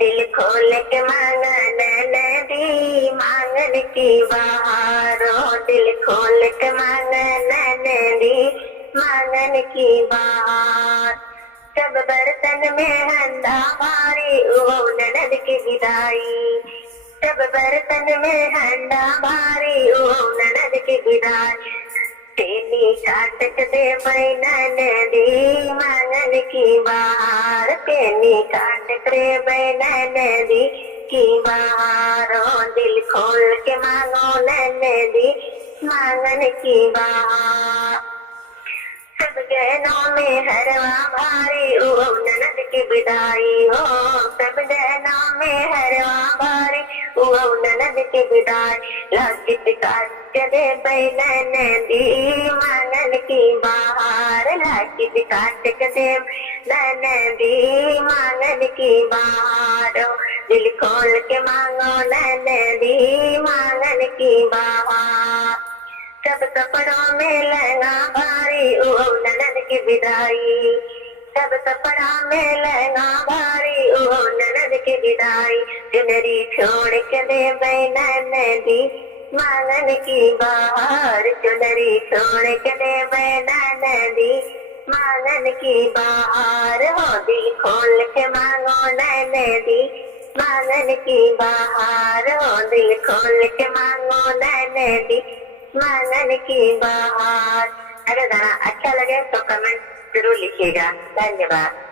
दिल खोल के मांगा नैनदी मांगन की बहारो, दिल खोल के मांगा नैनदी मांगन की बहार। सब बर्तन में हंदा भारी वो ननद की विदाई, सब बर्तन में हंडा भारी वो ननद की विदाई। तेनी काटक दे ननदी मांगन की बहार, तेनी काटक दे ननदी की बहारो, दिल खोल के मांगो ननदी मांगन की बहार। सब गहनों में हरवा भारी ओ ननद की विदाई हो, सब गहनों में हरवा भारी ओ ननद की विदाई। लकित काट दे ननदी मांगन की बहार, लकित काट दे ननदी मांगन की बहार। दिल खोल के मांगो ननदी मांगन की बहार। सब कपड़ों में लहंगा भारी ओ ननद की विदाई, सब कपड़ा में लहंगा भारी ओ ननद की विदाई। चुनरी छोड़ के दे ननदी मांगन की बहार, चुनरी छोड़ के दे ननदी मांगन की बहार। हो दिल खोल के मांगो ननदी मांगन की बहार, हो दिल खोल के मांगो ननदी मांगन की बहार। अगर गाना अच्छा लगे तो कमेंट जरूर लिखिएगा। धन्यवाद।